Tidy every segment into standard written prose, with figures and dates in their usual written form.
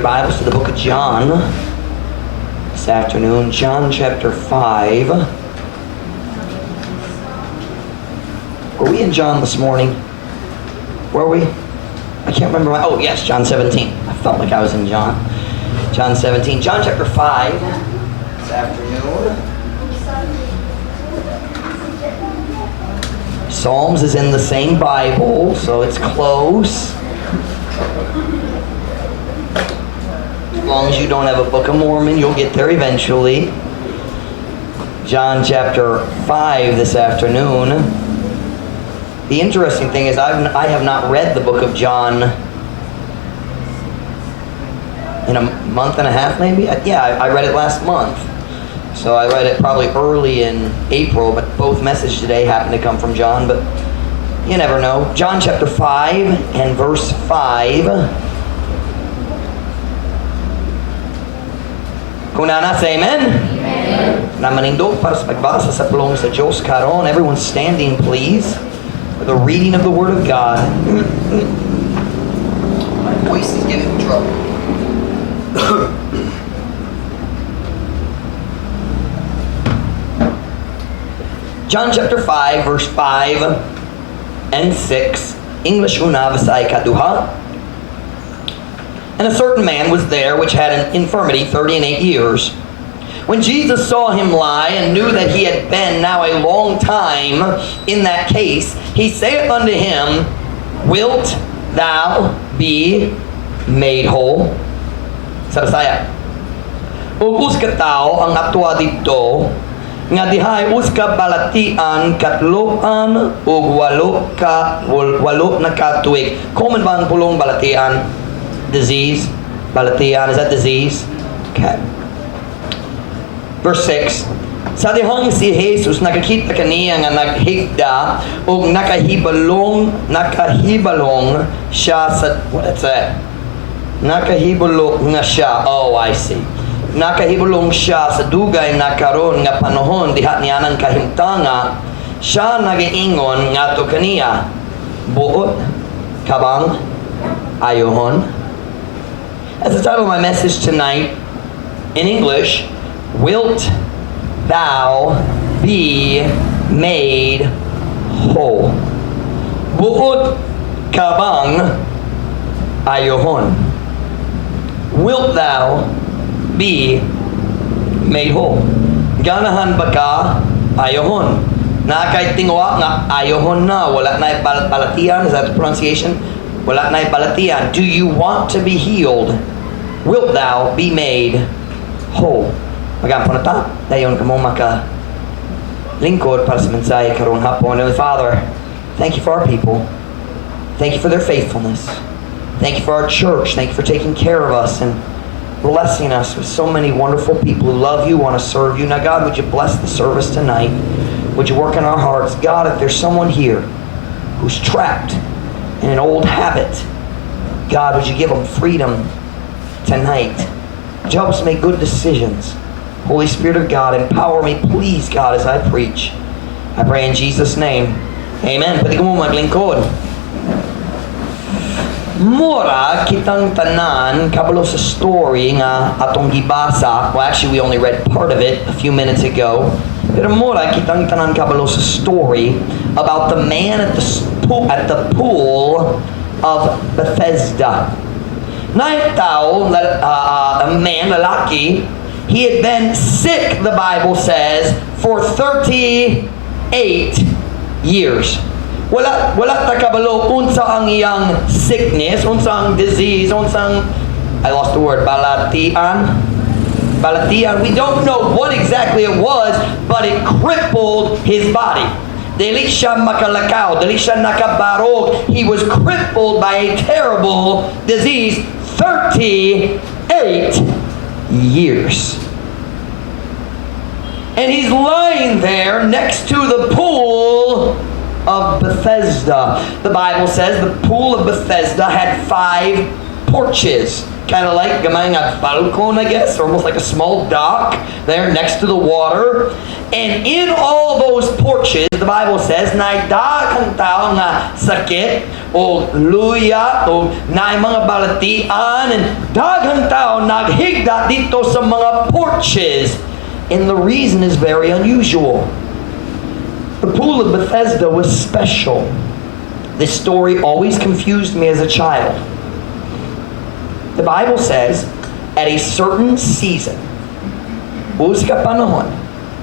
your Bibles to the book of John this afternoon. John chapter 5. Were we in John this morning? Were we? I can't remember. Oh, yes, John 17. I felt like I was in John. John 17. John chapter 5 this afternoon. Psalms is in the same Bible, so it's close. As long as you don't have a Book of Mormon, you'll get there eventually. John chapter 5 this afternoon. The interesting thing is I have not read the book of John in a month and a half maybe? Yeah, I read it last month. So I read it probably early in April, but both messages today happen to come from John, but you never know. John chapter 5 and verse 5. Kung nasa, amen? Amen. Na manindog para sa pagbasa sa pulong sa Diyos karon. Everyone standing, please, for the reading of the Word of God. My voice is getting in trouble. John chapter 5, verse 5 and 6. English una vasay kaduha. And a certain man was there which had an infirmity 38 years. When Jesus saw him lie, and knew that he had been now a long time in that case, he saith unto him, Wilt thou be made whole? Sa Bisaya. Ug uska tao ang atwa didto, nga dihay uska balatian katloan ug walo na katuig. Common ba ang pulong balatian? Disease. Balatian, is that disease? Okay. Verse 6. Sa dihang si Jesus nakakita kaniya nga naghigda ug nakahibalong siya sa, what's that? Nakahibalong nga siya. Oh, I see. Nakahibulong siya sa dugay na karon nga panahon diha niya nang kahimtanga, siya nagiingon ngadto kaniya, buot kabang ayohon. That's the title of my message tonight in English. Wilt thou be made whole? Buot kabang ayohon. Wilt thou be made whole? Ganahan ba ka ayohon? Nakay tingwa nga ayohon na, wala na balatian. Is that the pronunciation? Wala na balatian. Do you want to be healed? Wilt thou be made whole? Magampo na ta. Dayon ka mong maka lingkod para sa mensahe karong hapon. Heavenly Father, thank you for our people. Thank you for their faithfulness. Thank you for our church. Thank you for taking care of us and blessing us with so many wonderful people who love you, want to serve you. Now, God, would you bless the service tonight? Would you work in our hearts? God, if there's someone here who's trapped in an old habit, God, would you give them freedom tonight? Would you help us make good decisions? Holy Spirit of God, empower me, please, God, as I preach. I pray in Jesus' name. Amen. Pwede ko mo maglingkod. Mura kitang tanan kabalo sa story nga atong gibasa. Well, actually, we only read part of it a few minutes ago. Pero mura kitang tanan kabalo sa story about the man at the pool of Bethesda. Naitao, a man, lalaki, he had been sick, the Bible says, for 38 years. Wala ta kabalo unsa ang iyang sickness, unsa ang disease, unsa ang, I lost the word, balatian. We don't know what exactly it was, but it crippled his body. Dili siya makalakaw, dili siya nakabarog. He was crippled by a terrible disease, 38 years. And he's lying there next to the pool of Bethesda. The Bible says the pool of Bethesda had 5 porches. kind of like gamay nga balcony, I guess, or almost like a small dock there next to the water. And in all those porches, the Bible says, na daghang tao nga sakit o luya o na mga balatian, and daghang tao naghigda dito sa mga porches. And the reason is very unusual. The pool of Bethesda was special. This story always confused me as a child. The Bible says, at a certain season, uska panahon,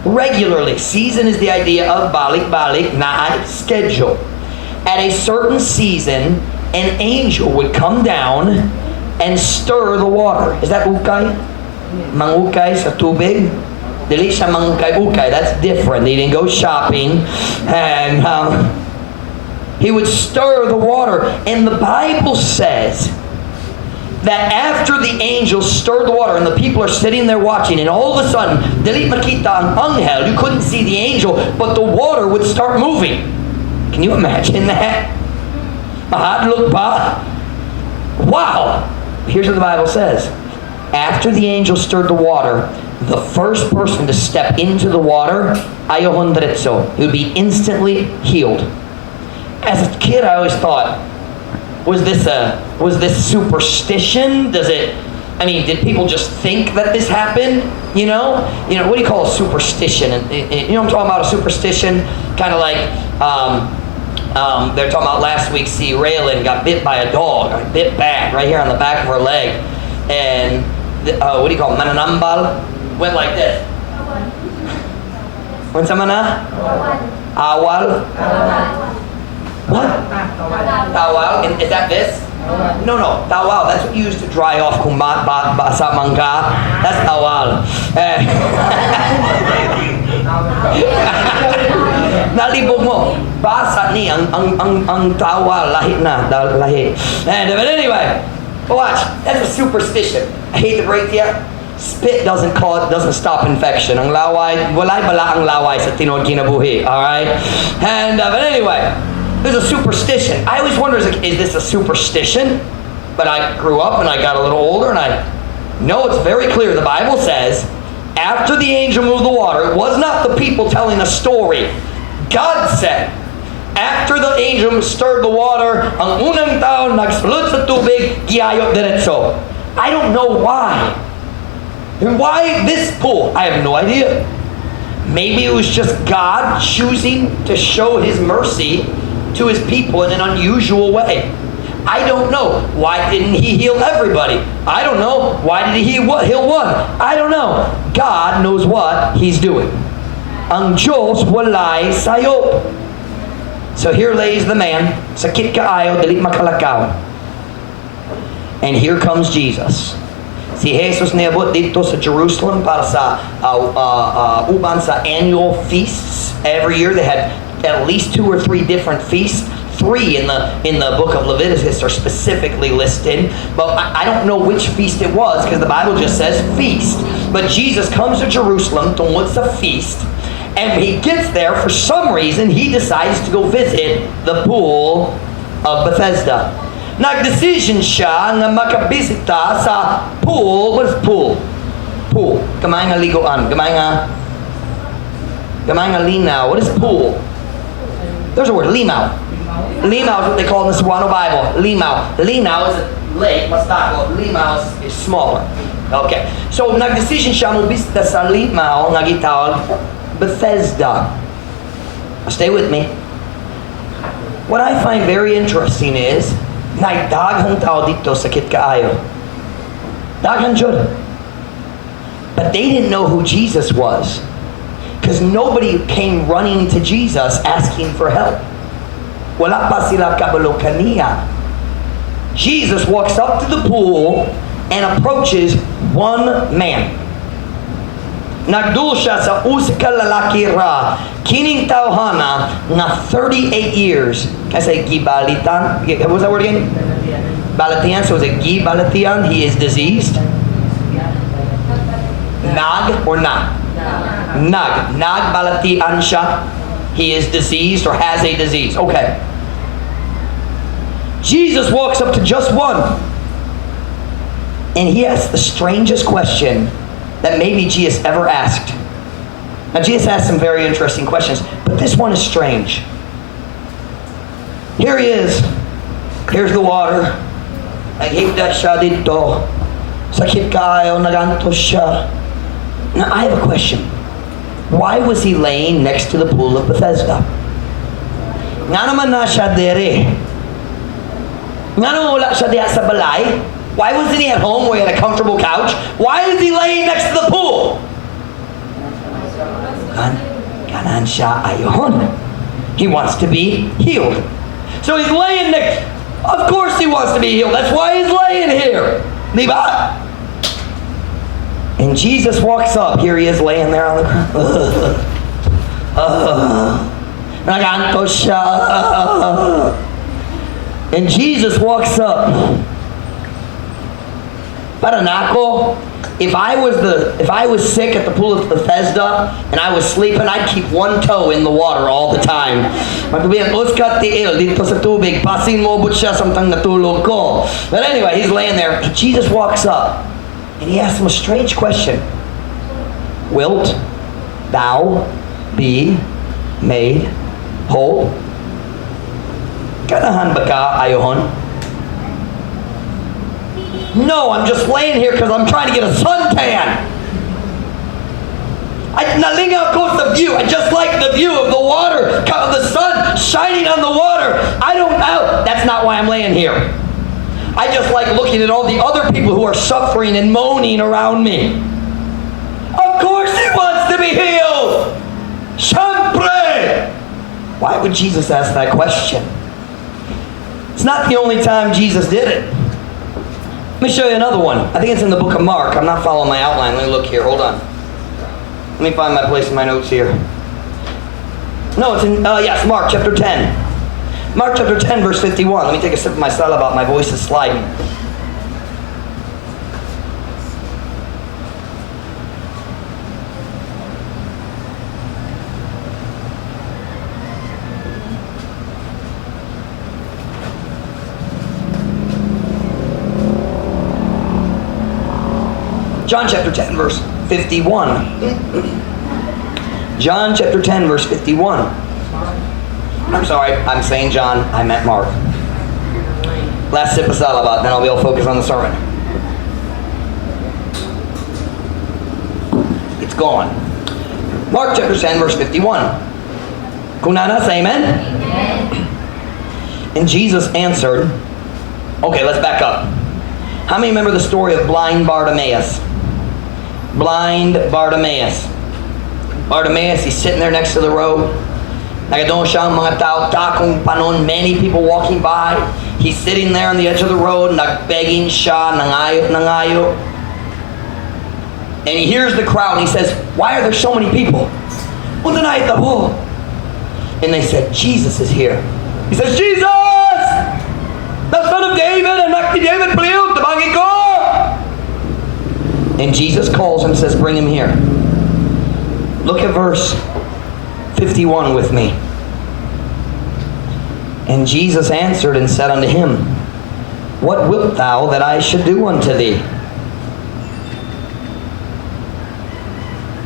regularly, season is the idea of balik-balik, na schedule. At a certain season, an angel would come down and stir the water. Is that ukay? Mangukay sa tubig? Dili siya mangukay-ukay. That's different. They didn't go shopping. And he would stir the water. And the Bible says that after the angel stirred the water and the people are sitting there watching, and all of a sudden, dili makita ang anghel, you couldn't see the angel, but the water would start moving. Can you imagine that? Mahadlok ba? Wow! Here's what the Bible says. After the angel stirred the water, the first person to step into the water, ayohon diretso, he would be instantly healed. As a kid, I always thought, was this superstition? Did people just think that this happened? You know, what do you call a superstition? And you know what I'm talking about, a superstition? Kind of like, they're talking about last week, see, Raylan got bit by a dog, bit bad, right here on the back of her leg. And, what do you call it, mananambal? Went like this. Went sa mana? Awal? What? Tawal? Is that this? No. Tawal. That's what you use to dry off kung basa mangga. That's tawal. Nalibog mo. Basa ni ang tawal. Lahi na. Lahi. But anyway, watch. That's a superstition. I hate to break to you. Spit doesn't stop infection. Ang laway, walay bala ang laway sa tinod kinabuhi. Alright? And, but anyway, there's a superstition. I always wonder, is this a superstition? But I grew up and I got a little older and I know it's very clear. The Bible says, after the angel moved the water, it was not the people telling a story. God said, after the angel stirred the water, ang unang tao nagsulod sa tubig, giyayot diretso. I don't know why. And why this pool? I have no idea. Maybe it was just God choosing to show His mercy to His people in an unusual way. I don't know. Why didn't He heal everybody? I don't know. Why did He heal one? I don't know. God knows what He's doing. Ang Diyos walay sayop. So here lays the man, sakit kaayo, dili makalakaw. And here comes Jesus. Si Jesus niabot dito sa Jerusalem para sa uban sa annual feasts. Every year they had at least 2 or 3 different feasts. 3 in the book of Leviticus are specifically listed, but I don't know which feast it was because the Bible just says feast. But Jesus comes to Jerusalem tungod sa feast, and when he gets there, for some reason he decides to go visit the pool of Bethesda. Nagdecision siya nga makabisita sa pool. What is pool? Pool. Gamay nga ligoan. Gamay nga linaw. What is pool? There's a word, limaw. Limaw is what they call in the Cebuano Bible. Limaw. Linaw is a lake, mastako. Limaw is smaller. Okay. So nagdecision siya mo bisita sa limaw nga gitawag Bethesda. Stay with me. What I find very interesting is daghang tao dito sakit kaayo. Daghang jud. But they didn't know who Jesus was. Because nobody came running to Jesus asking for help. Wala pa sila kabalo kaniya. Jesus walks up to the pool and approaches one man. Nagdul siya sa usa ka lalaki ra, kining tawhana nga 38 years. Kasi gibalitan. What was that word again? Balatian. So is it gibalatian? He is diseased. Nag or na? Nag. Nag balatian siya. He is diseased or has a disease. Okay. Jesus walks up to just one. And he asked the strangest question that maybe Jesus ever asked. Now Jesus asked some very interesting questions, but this one is strange. Here he is. Here's the water. Naghigda siya dito. Sakit kaayo, nagantos siya. Now I have a question. Why was he laying next to the pool of Bethesda? Nga naman na siya dere. Nga naman wala siya diha sa balay. Why wasn't he at home where he had a comfortable couch? Why is he laying next to the pool? Kanan siya ayon. He wants to be healed. So he's laying next. Of course he wants to be healed. That's why he's laying here. Diba? And Jesus walks up. Here he is laying there on the ground. Naganto siya. And Jesus walks up. Para nako, if I was sick at the pool of Bethesda and I was sleeping, I'd keep one toe in the water all the time. Magbibihan, uskat tiil dito sa tubig, pasin mo but siya samtang natulog ko. But anyway, he's laying there. And Jesus walks up and he asks him a strange question. Wilt thou be made whole? Ganahan ba ka ayohon? No, I'm just laying here because I'm trying to get a suntan. Nalingaw ko sa view. I just like the view of the water, of the sun shining on the water. I don't know. That's not why I'm laying here. I just like looking at all the other people who are suffering and moaning around me. Of course he wants to be healed. Siyempre. Why would Jesus ask that question? It's not the only time Jesus did it. Let me show you another one. I think it's in the book of Mark. I'm not following my outline. Let me look here. Hold on. Let me find my place in my notes here. No, it's in, yes, Mark chapter 10. Mark chapter 10, verse 51. Let me take a sip of my salabat. My voice is sliding. John chapter 10, verse 51. John chapter 10, verse 51. I'm sorry, I'm saying John, I meant Mark. Last sip of salabat, then I'll be able to focus on the sermon. It's gone. Mark chapter 10, verse 51. Kunana, say amen? Amen. And Jesus answered, okay, let's back up. How many remember the story of blind Bartimaeus? Blind Bartimaeus. Bartimaeus, he's sitting there next to the road. Nagadon siya ang mga tao, takong panon, many people walking by. He's sitting there on the edge of the road, nagbegging siya, nangayo. And he hears the crowd and he says, why are there so many people? And they said, Jesus is here. He says, Jesus! The son of David, anak ni David, please, tabangin ko! And Jesus calls him and says, bring him here. Look at verse 51 with me. And Jesus answered and said unto him, what wilt thou that I should do unto thee?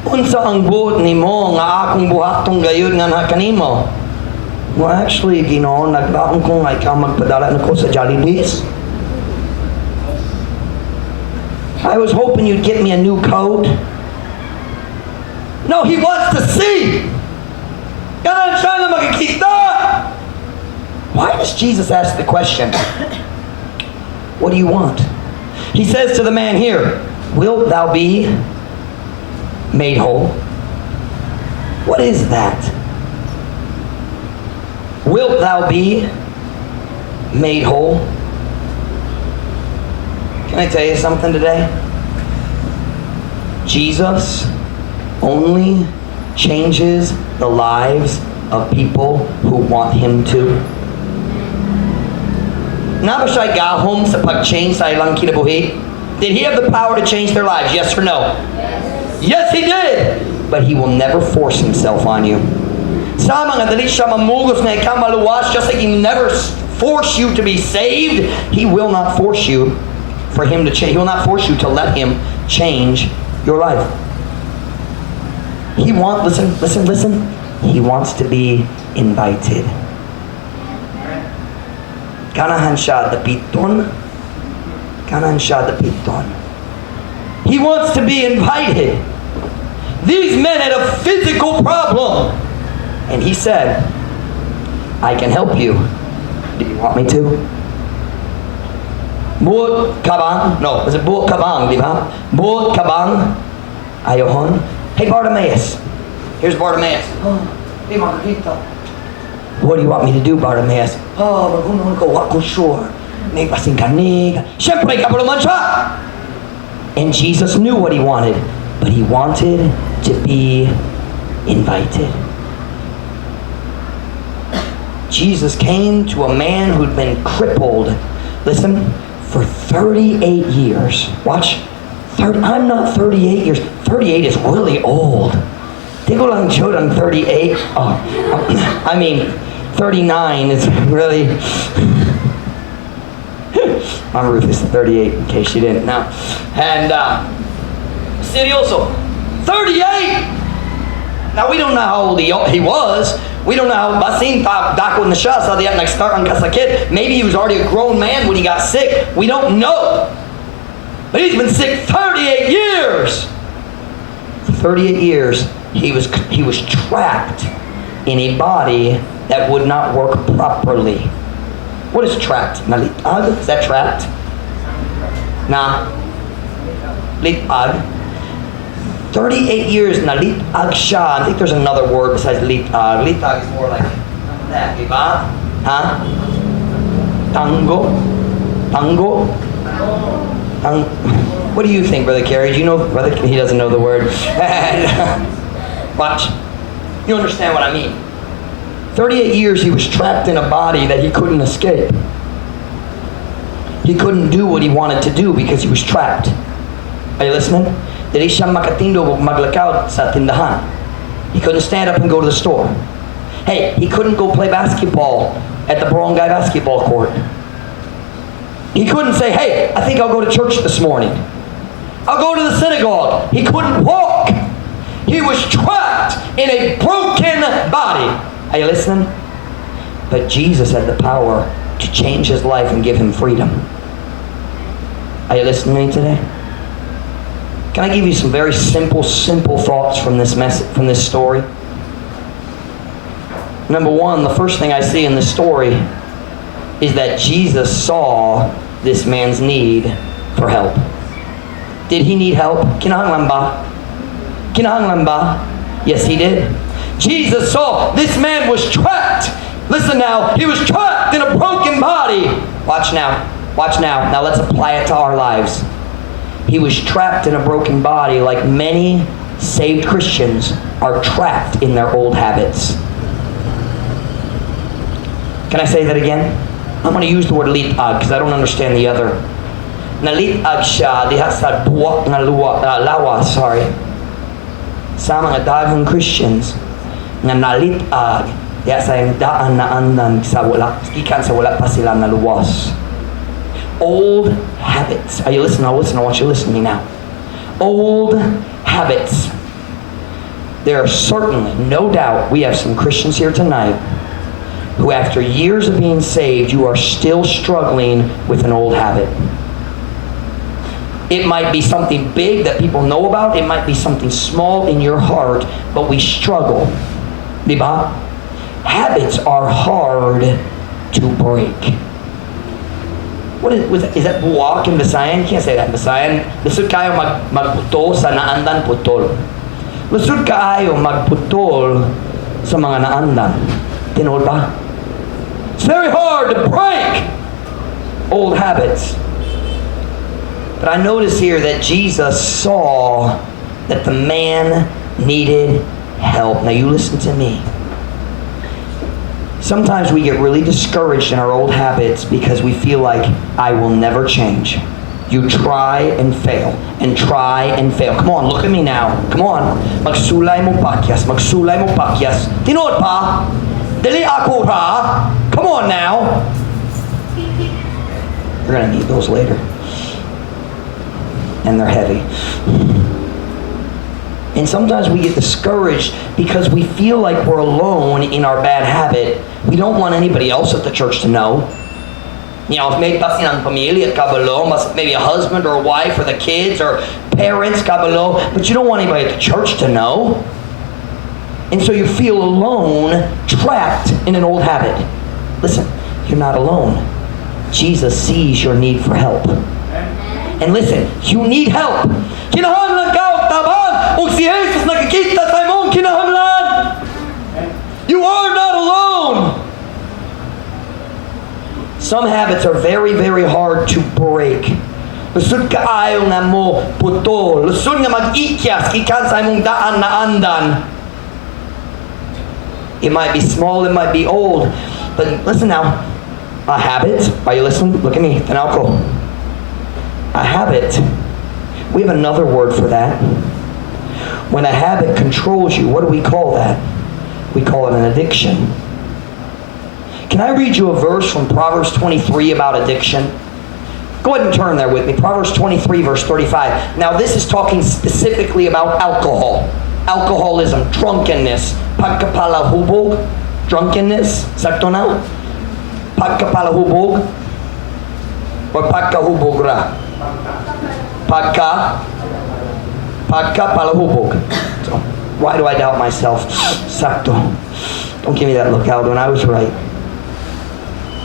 Unsa ang buot nimo nga akong buhatong gayud nga nakanimo? Well, actually, Ginoo, nagdaon ko nga ikaw magpadala na ko sa Jollibee's. I was hoping you'd get me a new coat. No, he wants to see. Ganon siya na makikita. Why does Jesus ask the question, what do you want? He says to the man here, wilt thou be made whole? What is that? Wilt thou be made whole? Can I tell you something today? Jesus only changes the lives of people who want him to. Na ba siya gahom sa pag-change sa ilang kinabuhi? Did he have the power to change their lives? Yes or no? Yes, he did. But he will never force himself on you. Sama nga dali siya mamugos na ikaw maluwas, just like he never force you to be saved, he will not force you for him to change. He will not force you to let him change your life. He wants, listen. He wants to be invited. Ganahan siya dapiton. Ganahan siya dapiton. He wants to be invited. These men had a physical problem. And he said, I can help you. Do you want me to? Buot kabang? No, is it buot kabang, di ba? Buot kabang? Ayohon? Hey, Bartimaeus. Here's Bartimaeus. Oh, hey, Margarita. What do you want me to do, Bartimaeus? Oh, magunon ko, wako sure. May pasing kanig. Siyempre, kabuluman siya. And Jesus knew what he wanted, but he wanted to be invited. Jesus came to a man who'd been crippled, listen, for 38 years. Watch. I'm not 38 years. 38 is really old. Tigo lang Jordan 38. Oh, I mean, 39 is really... My Ruth is 38, in case you didn't know. And, seryoso, 38! Now, we don't know how old he was. We don't know how, basin dako na siya sa diyan nag-start ang kasakit. Maybe he was already a grown man when he got sick. We don't know. But he's been sick 38 years. For 38 years, he was trapped in a body that would not work properly. What is trapped? Nalitag? Is that trapped? Nah. Litag. 38 years nalitag siya. I think there's another word besides litag. Litag is more like that, diba? Huh? Tango? What do you think, Brother Kerry? Do you know, Brother? He doesn't know the word. Watch. You understand what I mean? 38 years he was trapped in a body that he couldn't escape. He couldn't do what he wanted to do because he was trapped. Are you listening? Dili siya makatindo maglakaw sa tindahan. He couldn't stand up and go to the store. Hey, he couldn't go play basketball at the barangay basketball court. He couldn't say, hey, I think I'll go to church this morning. I'll go to the synagogue. He couldn't walk. He was trapped in a broken body. Are you listening? But Jesus had the power to change his life and give him freedom. Are you listening to me today? Can I give you some very simple thoughts from this story? Number one, the first thing I see in this story is that Jesus saw this man's need for help. Did he need help? Kinahanglan ba? Yes, he did. Jesus saw this man was trapped. Listen now, he was trapped in a broken body. Watch now. Now let's apply it to our lives. He was trapped in a broken body like many saved Christians are trapped in their old habits. Can I say that again? I'm going to use the word litag because I don't understand the other. Nalitag siya diha sa buwak nga lawas, sa mga daghang Christians nga nalitag diha sa daan na andan sa wala gikan sa wala pa sila naluwas. Old habits. Are you listening? I want you to listen to me now. Old habits. There are certainly, no doubt, we have some Christians here tonight who after years of being saved, you are still struggling with an old habit. It might be something big that people know about. It might be something small in your heart, but we struggle. Diba? Habits are hard to break. What is that buwak in Visayan? You can't say that in Visayan. Lusod kayo magputol sa naandan putol. Lusod kayo magputol sa mga naandan. Tinol ba? It's very hard to break old habits. But I notice here that Jesus saw that the man needed help. Now you listen to me. Sometimes we get really discouraged in our old habits because we feel like I will never change. You try and fail and try and fail. Come on, look at me now. Come on. Magsulay mo pakyas. Tinood pa? Dili ako ra. Come on now. You're going to need those later. and they're heavy. And sometimes we get discouraged because we feel like we're alone in our bad habit. We don't want anybody else at the church to know. You know, maybe maybe a husband or a wife or the kids or parents, but you don't want anybody at the church to know. And so you feel alone, trapped in an old habit. Listen, you're not alone. Jesus sees your need for help. And listen, you need help. Kinahanglan ka tabang ug si Jesus nakikita sa imong kinahanglan. You are not alone. Some habits are very, very hard to break. Lusod kaayo nga mo putol. Lusod nga mag-ikyas ikan sa imong daan na andan. It might be small, it might be old. But listen now. A habit, are you listening? Look at me, Tanauko. A habit, we have another word for that. When a habit controls you, what do we call that? We call it an addiction. Can I read you a verse from Proverbs 23 about addiction? Go ahead and turn there with me. Proverbs 23, verse 35. Now this is talking specifically about alcohol. Alcoholism, drunkenness, pagkapalahubog, drunkenness, sakto na? Pagkapalahubog or pagkahubog ra? Pagkapalahubog. So, why do I doubt myself? Sakto. Don't give me that look, Aldo, and I was right.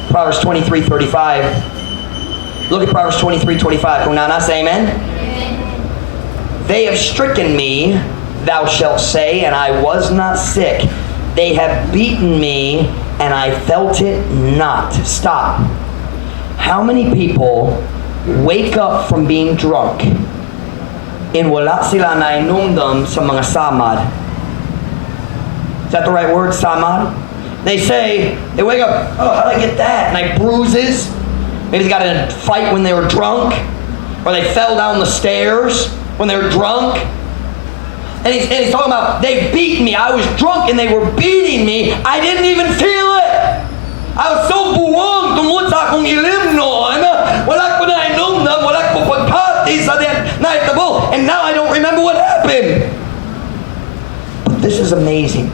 Proverbs 23:35. Look at Proverbs 23:25. Kung nana, say amen. They have stricken me, thou shalt say, and I was not sick. They have beaten me, and I felt it not. Stop. How many people wake up from being drunk and wala sila nainumdum sa mga samad? Is that the right word, samad? They say, they wake up, oh, how'd I get that? Like bruises. Maybe they got in a fight when they were drunk, or they fell down the stairs when they were drunk. And he's talking about, they beat me. I was drunk and they were beating me. I didn't even feel it. I was so buwang tungod sa akong ilim noon. Wala ko na inumdum, wala ko pagkati sa naitabo. And now I don't remember what happened. But this is amazing.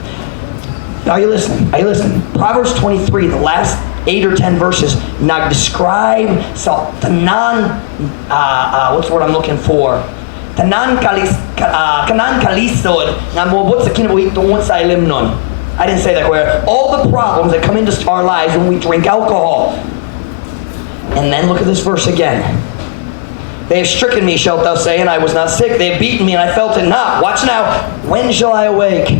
Are you listening? Are you listening? Proverbs 23, the last 8 or 10 verses, nag-describe sa tanan, what's the word I'm looking for? Tanan kalisod nga moabot sa kinabuhi tungod sa ilim nun. I didn't say that where all the problems that come into our lives when we drink alcohol. And then look at this verse again. They have stricken me, shalt thou say, and I was not sick. They have beaten me, and I felt it not. Watch now. When shall I awake?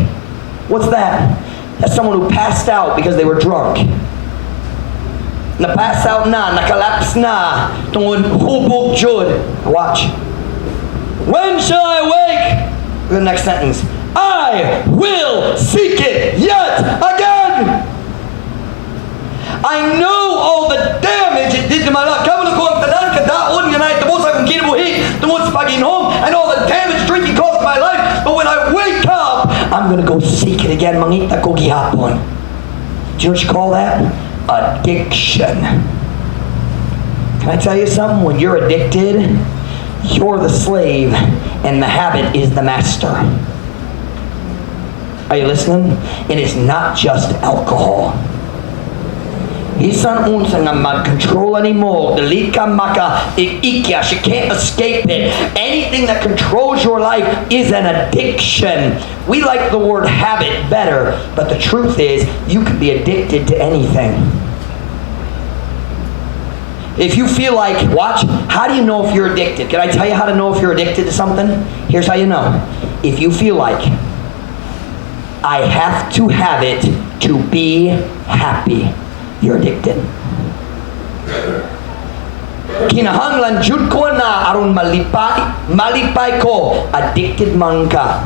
What's that? That's someone who passed out because they were drunk. Na-pass out na, nakalaps na, tungod hubog jud. Watch. When shall I awake? The next sentence. I will seek it yet again. I know all the damage it did to my life. I know all the damage drinking caused to my life. But when I wake up, I'm going to go seek it again. Mangita ko gihapon. Do you know what you call that? Addiction. Can I tell you something? When you're addicted, you're the slave and the habit is the master. Are you listening? It is not just alcohol. Isan unsa nga mag-control anymore. Dili ka maka-ikyas. You can't escape it. Anything that controls your life is an addiction. We like the word habit better, but the truth is you can be addicted to anything. If you feel like, watch, how do you know if you're addicted? Can I tell you how to know if you're addicted to something? Here's how you know. If you feel like, I have to have it to be happy, you're addicted. Kinahanglan jud ko na aron malipay ko, addicted man ka.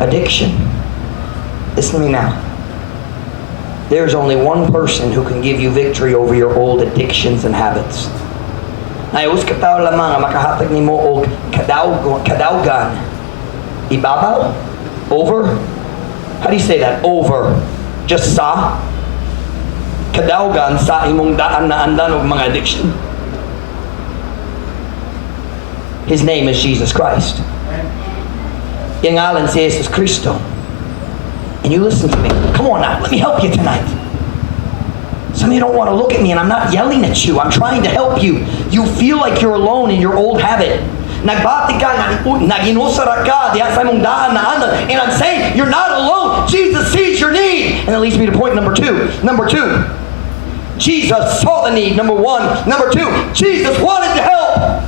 Addiction. Listen to me now. There's only one person who can give you victory over your old addictions and habits. Nayos kataw lamang ang makahatag nimo og kadawgan. Ibabaw? Over? How do you say that? Over. Just sa? kadaugan sa imong daan na andan og mga addiction. His name is Jesus Christ. Yung ngalan si Jesus Cristo. And you listen to me. Come on now, let me help you tonight. Some of you don't want to look at me, and I'm not yelling at you. I'm trying to help you. You feel like you're alone in your old habit. Nagbati ka, naginusara ka, diya sa imong daan na andan. And I'm saying, you're not alone. Jesus sees your need. And that leads me to point number two. Number two, Jesus saw the need, number one. Number two, Jesus wanted to help.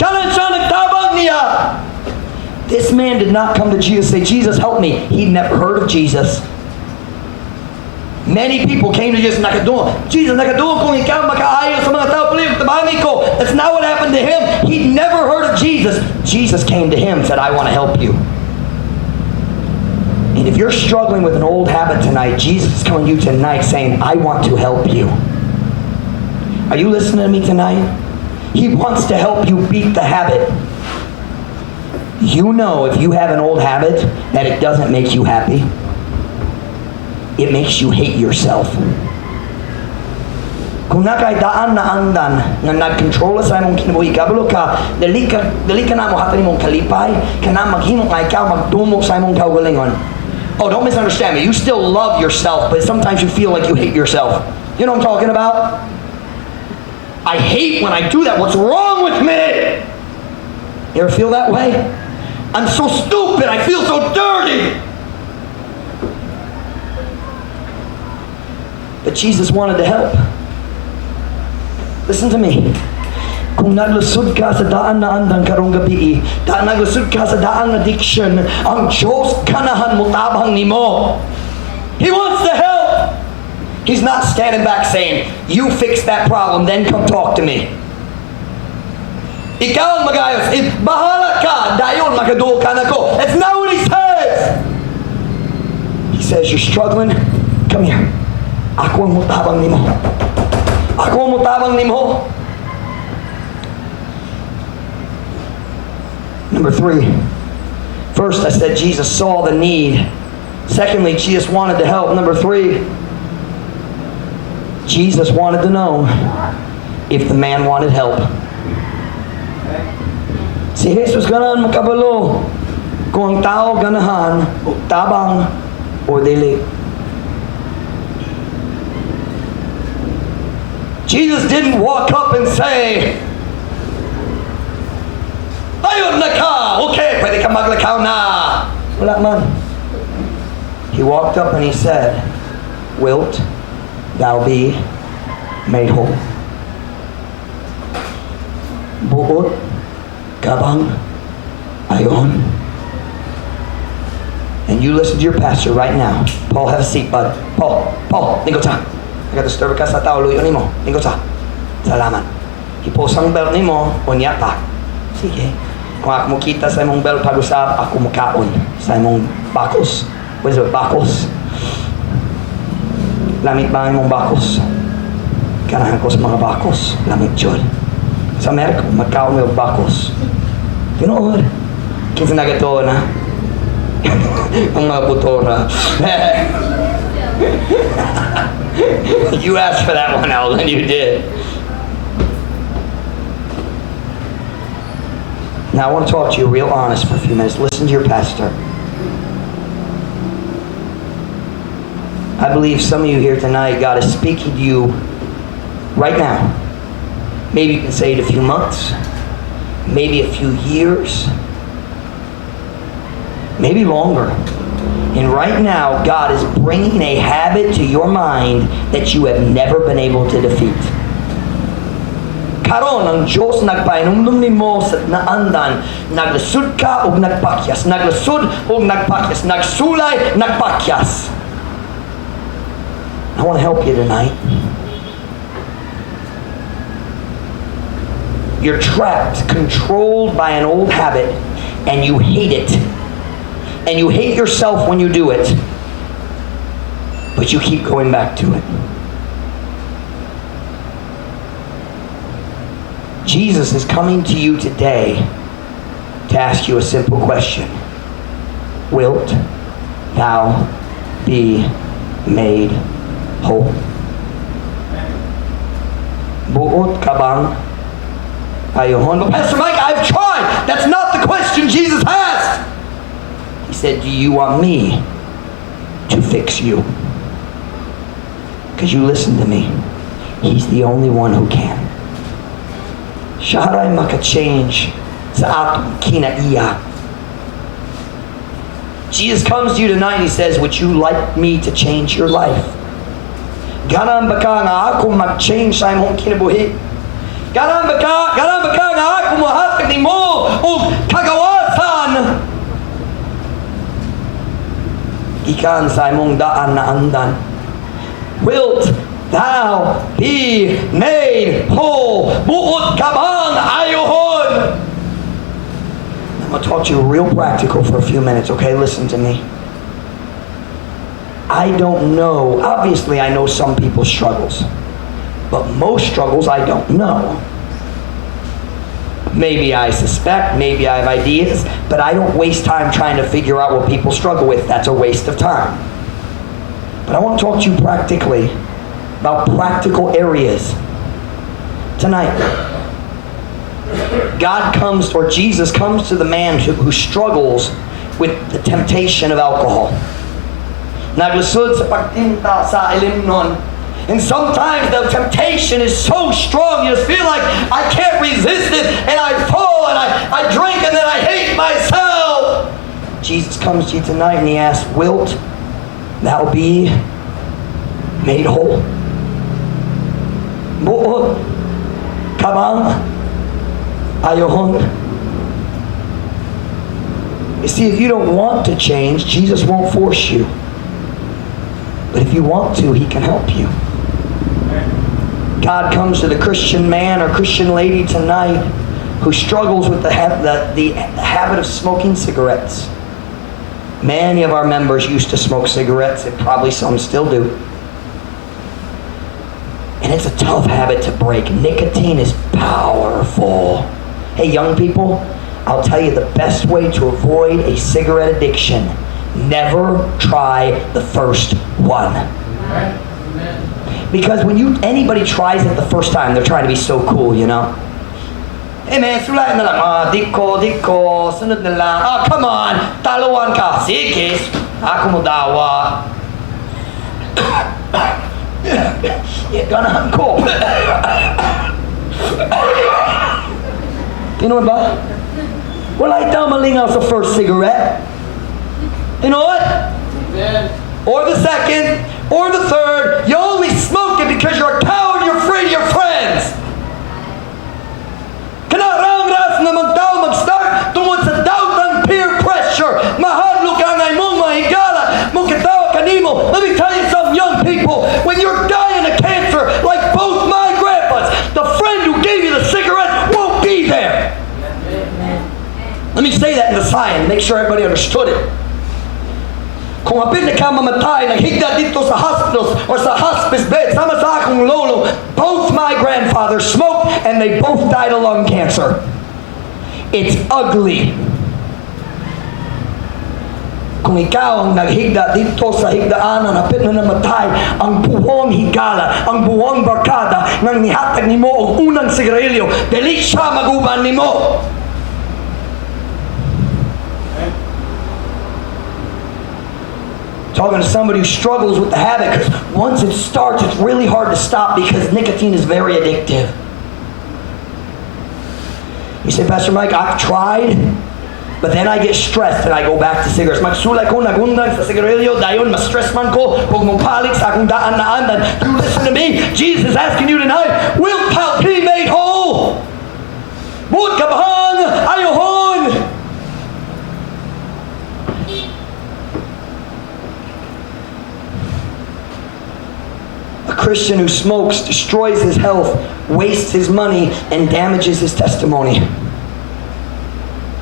Kanan siya nagtabang niya. This man did not come to Jesus and say, Jesus, help me. He'd never heard of Jesus. Many people came to Jesus, Jesus, nakadungog kung ikaw makaayon sa mga tao, please, tabangin ko. That's not what happened to him. He'd never heard of Jesus. Jesus came to him and said, I want to help you. And if you're struggling with an old habit tonight, Jesus is coming to you tonight saying, I want to help you. Are you listening to me tonight? He wants to help you beat the habit. You know if you have an old habit that it doesn't make you happy. It makes you hate yourself. Kung nakaidaan na andan na nagkontrola sa imong kinabuhi, kabalo ka, dali ka na mo hatan imong kalipay, ka na maghimo nga ikaw magdumog sa imong kaugalingon. Oh, don't misunderstand me. You still love yourself, but sometimes you feel like you hate yourself. You know what I'm talking about? I hate when I do that. What's wrong with me? You ever feel that way? I'm so stupid. I feel so dirty. But Jesus wanted to help. Listen to me. Kung naglusod ka sa daan na andan karong gabi, naglusod ka sa daan addiction, ang Diyos ganahan mo tabang nimo. He wants to help. He's not standing back saying, you fix that problem, then come talk to me. Ikaw ang magayos. Bahala ka. Dayon, magaduol ka na ko. That's not what he says. He says, you're struggling? Come here. Ako ang mutabang nimo. Ako ang mutabang nimo. Number three. First, I said Jesus saw the need. Secondly, Jesus wanted to help. Number three, Jesus wanted to know if the man wanted help. Si Jesus ganahan makabalo kung ang tao ganahan o tabang o dili. Jesus didn't walk up and say, ayun na ka, okay, pwede ka maglakaw na. Wala man. He walked up and he said, Wilt, thou be made whole. Buot, kabang, ayon. And you listen to your pastor right now. Paul, have a seat, bud. Paul, lingkod sa. Nag-disturb ka sa tao, luyo ni mo. Lingkod sa. Salamat. Ipos ang belt ni mo, unya pa. Sige. Kung ako mo kita sa imong belt pag-usap, ako mo kaon sa imong bakos. What is it, bakos? Lamit ba ang imong bakos? Kanahan ko sa mga bakos. Lamit yun. Sa Amerika, magkaon mo yung bakos. Tinood. Kinsa nagato na. Ang mga butora. You asked for that one, Alden. You did. Now I want to talk to you real honest for a few minutes. Listen to your pastor. I believe some of you here tonight, God is speaking to you right now. Maybe you can say it a few months, maybe a few years, maybe longer. And right now, God is bringing a habit to your mind that you have never been able to defeat. Karon ang Diyos nagpainumdum nimo sa naandan, naglusod ka o nagpakyas, naglusod o nagpakyas, nagsulay, nagpakyas. I want to help you tonight. You're trapped, controlled by an old habit, and you hate it. And you hate yourself when you do it. But you keep going back to it. Jesus is coming to you today to ask you a simple question. Wilt thou be made whole? Buot ka bang ayohon? But Pastor Mike, I've tried. That's not the question Jesus asked. He said, do you want me to fix you? Because you listen to me. He's the only one who can. Siya maka-change sa atong kinaiya. Jesus comes to you tonight and He says, would you like me to change your life? Ganan ba ka nga ako mag-change sa imong kinabuhi? Ganan ba ka nga ako mahatag nimo og kagawasan? Ikan sa imong daan na andan. Wilt thou be made whole? Buot ka bang ayohon? I'm going to talk to you real practical for a few minutes, okay? Listen to me. I don't know. Obviously, I know some people's struggles. But most struggles, I don't know. Maybe I suspect, maybe I have ideas, but I don't waste time trying to figure out what people struggle with. That's a waste of time. But I want to talk to you practically about practical areas tonight. God comes, or Jesus comes to the man who struggles with the temptation of alcohol. Naglusod sa pagtinta sa ilimnon. And sometimes the temptation is so strong, you just feel like I can't resist it, and I fall, and I drink, and then I hate myself. Jesus comes to you tonight and He asks, wilt thou be made whole? Buot ka bang ayohon? You see, if you don't want to change, Jesus won't force you. But if you want to, He can help you. God comes to the Christian man or Christian lady tonight who struggles with the habit of smoking cigarettes. Many of our members used to smoke cigarettes, and probably some still do. And it's a tough habit to break. Nicotine is powerful. Hey, young people, I'll tell you the best way to avoid a cigarette addiction: never try the first one. Amen. Because when anybody tries it the first time, they're trying to be so cool, you know. Hey man, sulat na lang. Diko, sunod na lang. Come on, talawan ka. Sige, ako mo dawa. Ganahan ko. You know what ba? Wala itaw malingaw sa first cigarette. You know what? Amen. Or the second, or the third. You only smoke it because you're a coward and you're afraid of your friends. Kanaramras na magdaw mag-start tungod sa doubt and peer pressure. Mahadlo ka nga imong mahigala. Mukitaw kanimo. Let me tell you something, young people. When you're dying of cancer, like both my grandpas, the friend who gave you the cigarette won't be there. Let me say that in the sign, make sure everybody understood it. Kung hapit na ka mamatay, naghigda dito sa hospitals or sa hospice bed, sama sa akong lolo, both my grandfathers smoked and they both died of lung cancer. It's ugly. Kung ikaw ang naghigda dito sa higdaanan, hapit na namatay, ang buwang higala, ang buwang barkada, nang nihatag nimo og unang sigarilyo, dili siya maguban nimo. Talking to somebody who struggles with the habit, because once it starts, it's really hard to stop because nicotine is very addictive. You say, Pastor Mike, I've tried, but then I get stressed and I go back to cigarettes. Magsulay ko, nagundan sa sigarilyo, dayon, ma-stress man ko, huwag mong palik sa akong daan na andan. You listen to me, Jesus is asking you tonight, wilt thou be made whole? Buot ka bahang ayohon? A Christian who smokes destroys his health, wastes his money, and damages his testimony.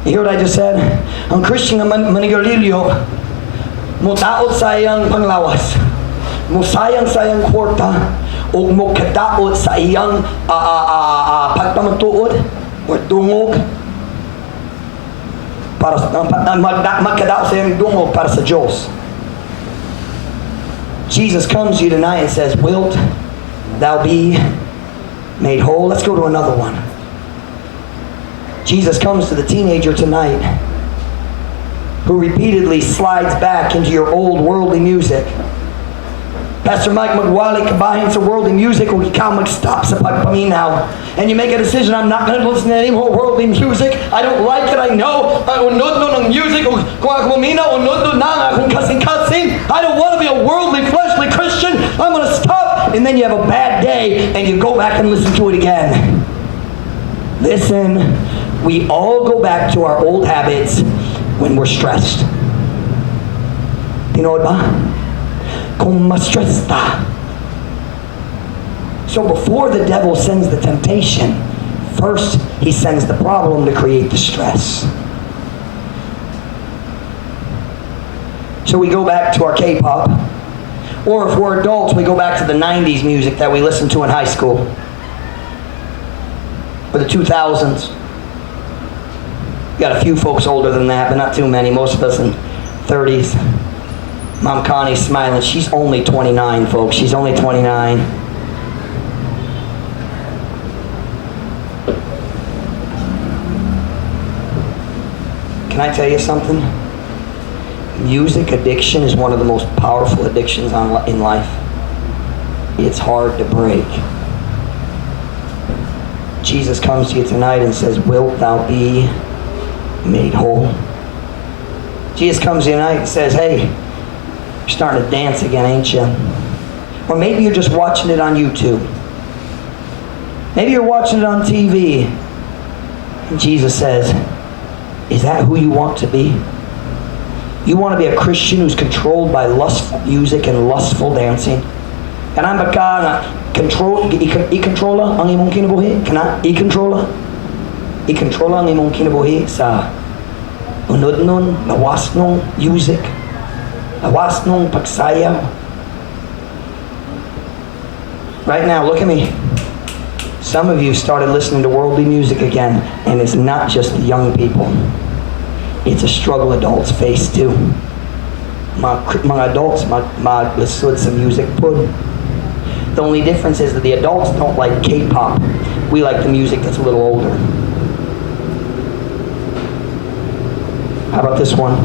You hear what I just said? Ang Christian na manigarilyo, mutaot sa iyang panglawas, musayang sa iyang kwarta, o mukadaot sa iyang pagpamatuod o dungog, para magkadaot sa iyang dungog para sa Diyos. Jesus comes to you tonight and says, wilt thou be made whole. Let's go to another one. Jesus comes to the teenager tonight who repeatedly slides back into your old worldly music. Pastor Mike magwali ka bahin sa worldly music o ikaw mag-stop sa pagpaminaw. And you make a decision, I'm not going to listen to any more worldly music. I don't like it, I know. Unod-no ng music. Kung ako maminaw, unod-no na akong kasing-kasing. I don't want to be a worldly, fleshly Christian. I'm going to stop. And then you have a bad day and you go back and listen to it again. Listen, we all go back to our old habits when we're stressed. Pinood ba? Kung ma-stress ta. So before the devil sends the temptation, first he sends the problem to create the stress. So we go back to our K-pop. Or if we're adults, we go back to the 90s music that we listened to in high school. Or the 2000s. We got a few folks older than that, but not too many. Most of us in 30s. Mom Connie's smiling. She's only 29, folks. She's only 29. Can I tell you something? Music addiction is one of the most powerful addictions in life. It's hard to break. Jesus comes to you tonight and says, wilt thou be made whole? Jesus comes to you tonight and says, hey, you're starting to dance again, ain't you? Or maybe you're just watching it on YouTube. Maybe you're watching it on TV. And Jesus says, is that who you want to be? You want to be a Christian who's controlled by lustful music and lustful dancing? Kanang baka nga i-controla ang imong kinabuhi? Kana i-controla? I-controla ang imong kinabuhi sa unod nun, lawas nung music, lawas nung pagsayaw. Right now, look at me. Some of you started listening to worldly music again, and it's not just the young people. It's a struggle adults face too. Mga adults mag-lisod sa music po. The only difference is that the adults don't like K-pop. We like the music that's a little older. How about this one?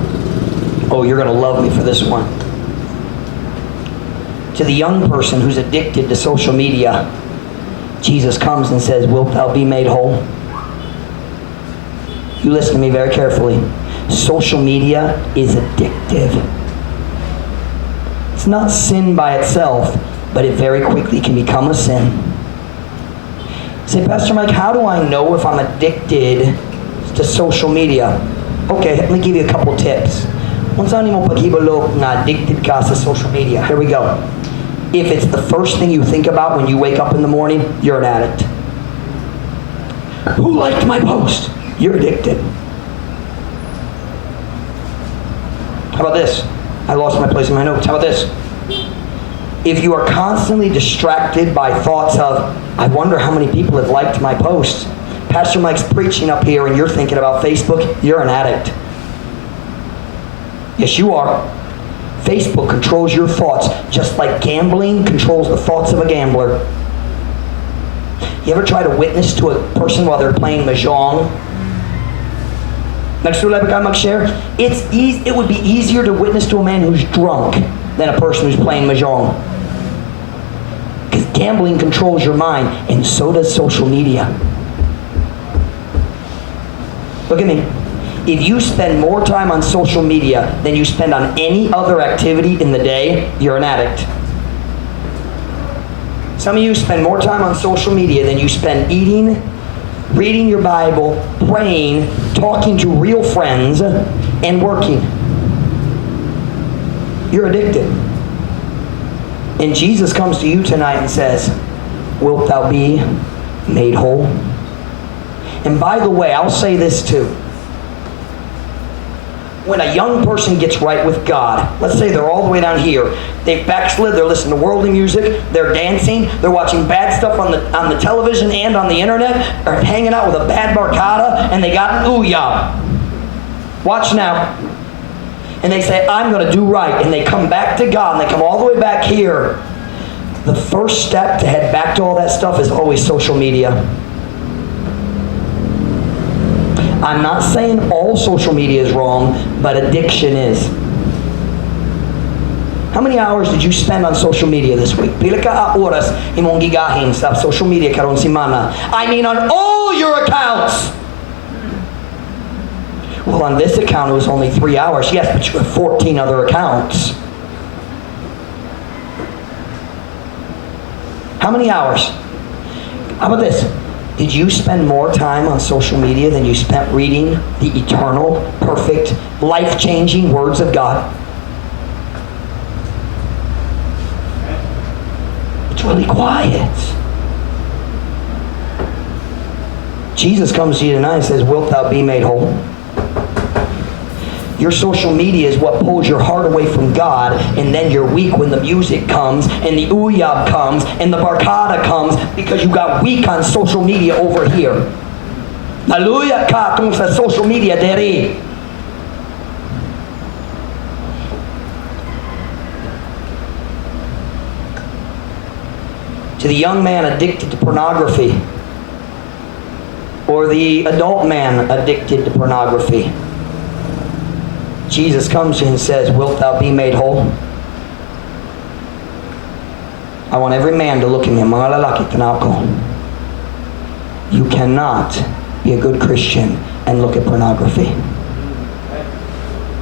Oh, you're going to love me for this one. To the young person who's addicted to social media, Jesus comes and says, wilt thou be made whole? You listen to me very carefully. Social media is addictive. It's not sin by itself, but it very quickly can become a sin. Say, Pastor Mike, how do I know if I'm addicted to social media? Okay, let me give you a couple tips. Kung saan mo paghibalo na addicted ka sa social media? Here we go. If it's the first thing you think about when you wake up in the morning, you're an addict. Who liked my post? You're addicted. How about this? I lost my place in my notes. How about this? If you are constantly distracted by thoughts of, I wonder how many people have liked my post. Pastor Mike's preaching up here and you're thinking about Facebook, you're an addict. Yes, you are. Facebook controls your thoughts, just like gambling controls the thoughts of a gambler. You ever try to witness to a person while they're playing mahjong? It would be easier to witness to a man who's drunk than a person who's playing mahjong. Because gambling controls your mind, and so does social media. Look at me. If you spend more time on social media than you spend on any other activity in the day, you're an addict. Some of you spend more time on social media than you spend eating, reading your Bible, praying, talking to real friends, and working. You're addicted. And Jesus comes to you tonight and says, wilt thou be made whole? And by the way, I'll say this too. When a young person gets right with God, let's say they're all the way down here, they've backslid, they're listening to worldly music, they're dancing, they're watching bad stuff on the television and on the internet, or hanging out with a bad barcada, and they got an ooh-yah. Watch now. And they say, I'm going to do right. And they come back to God, and they come all the way back here. the first step to head back to all that stuff is always social media. I'm not saying all social media is wrong, but addiction is. How many hours did you spend on social media this week? Pila ka oras imong gigahin sa social media karon semana? I mean on all your accounts. Well, on this account it was only 3 hours. Yes, but you have 14 other accounts. How many hours? How about this? Did you spend more time on social media than you spent reading the eternal, perfect, life-changing words of God? It's really quiet. Jesus comes to you tonight and says, wilt thou be made whole? Your social media is what pulls your heart away from God, and then you're weak when the music comes, and the uyab comes, and the barkada comes, because you got weak on social media over here. Hallelujah ka tung sa social media deri. To the young man addicted to pornography, or the adult man addicted to pornography, Jesus comes to you and says, wilt thou be made whole? I want every man to look at me. Mga lalaki, tanaw ko. You cannot be a good Christian and look at pornography.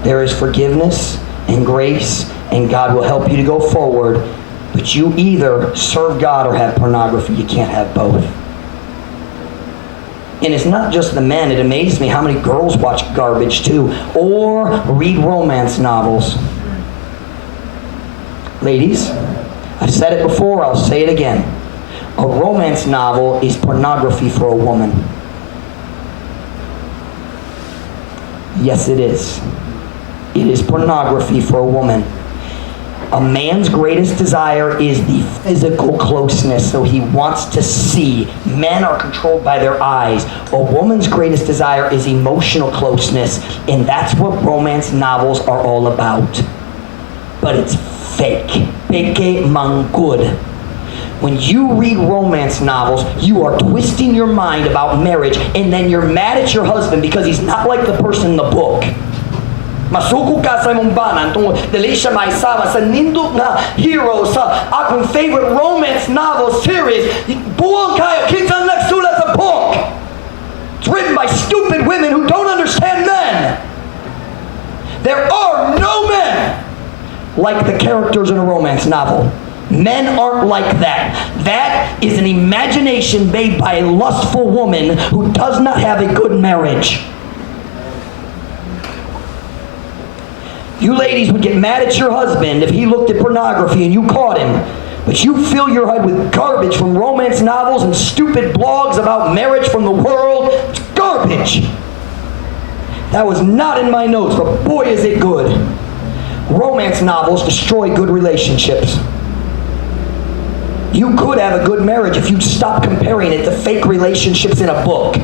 There is forgiveness and grace, and God will help you to go forward, but you either serve God or have pornography. You can't have both. And it's not just the men. It amazes me how many girls watch garbage too, or read romance novels. Ladies, I've said it before, I'll say it again. A romance novel is pornography for a woman. Yes, it is. It is pornography for a woman. A man's greatest desire is the physical closeness, so he wants to see. Men are controlled by their eyes. A woman's greatest desire is emotional closeness, and that's what romance novels are all about. But it's fake. Peke mangud. When you read romance novels, you are twisting your mind about marriage, and then you're mad at your husband because he's not like the person in the book. Masuko ka sa imong banan tungod dili siya maisama sa nindot na hero sa akong favorite romance novel series. Buwang kayo, kinsang nagsulat sa book. It's written by stupid women who don't understand men. There are no men like the characters in a romance novel. Men aren't like that. That is an imagination made by a lustful woman who does not have a good marriage. You ladies would get mad at your husband if he looked at pornography and you caught him. But you fill your head with garbage from romance novels and stupid blogs about marriage from the world. It's garbage. That was not in my notes, but boy is it good. Romance novels destroy good relationships. You could have a good marriage if you'd stop comparing it to fake relationships in a book.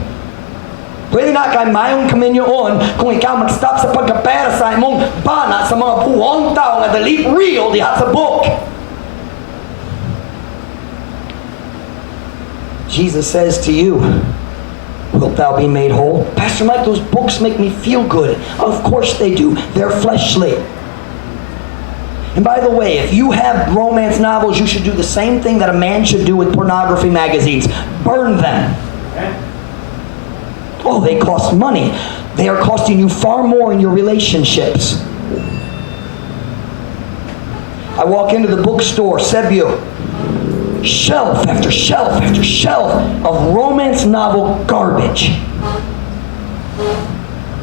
Pwede na kay mayong kaminyoon kung ikaw mag-stop sa pagkapera sa imong bana sa mga buong tao nga dali real diha sa book. Jesus says to you, wilt thou be made whole? Pastor Mike, those books make me feel good. Of course they do. They're fleshly. And by the way, if you have romance novels, you should do the same thing that a man should do with pornography magazines. Burn them. Oh, they cost money. They are costing you far more in your relationships. I walk into the bookstore, Sebio, shelf after shelf after shelf of romance novel garbage.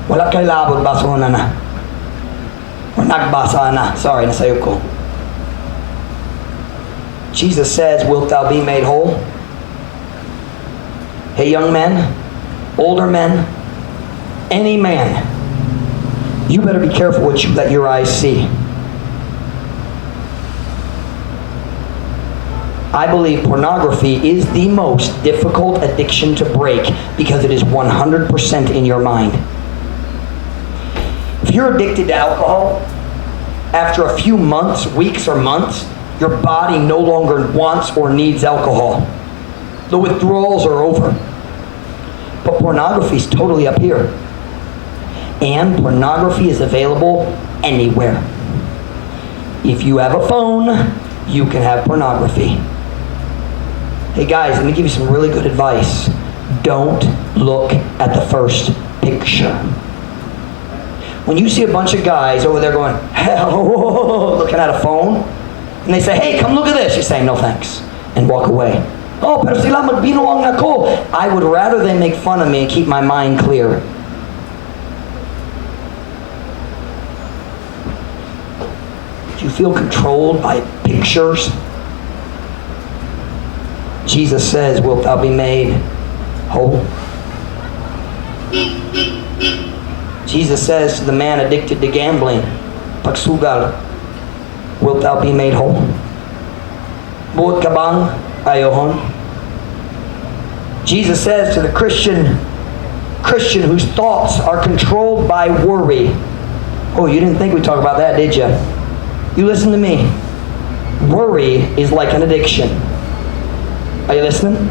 Wala kay labot, baso na na. Or nagbasa na. Sorry, nasayop ko. Jesus says, wilt thou be made whole? Hey, young men, older men, any man, you better be careful what you let your eyes see. I believe pornography is the most difficult addiction to break because it is 100% in your mind. If you're addicted to alcohol, after a few months, weeks or months, Your body no longer wants or needs alcohol. The withdrawals are over. But pornography is totally up here. And pornography is available anywhere. If you have a phone, you can have pornography. Hey guys, let me give you some really good advice. Don't look at the first picture. When you see a bunch of guys over there going, looking at a phone, and they say, hey, come look at this, you say, no thanks, and walk away. Oh, pero sila magbinuang ako. I would rather they make fun of me and keep my mind clear. Do you feel controlled by pictures? Jesus says, wilt thou be made whole? Jesus says to the man addicted to gambling, pagsugal, wilt thou be made whole? Buot ka bang ayohon? Jesus says to the Christian whose thoughts are controlled by worry. Oh, you didn't think we'd talk about that, did you? You listen to me. Worry is like an addiction. Are you listening?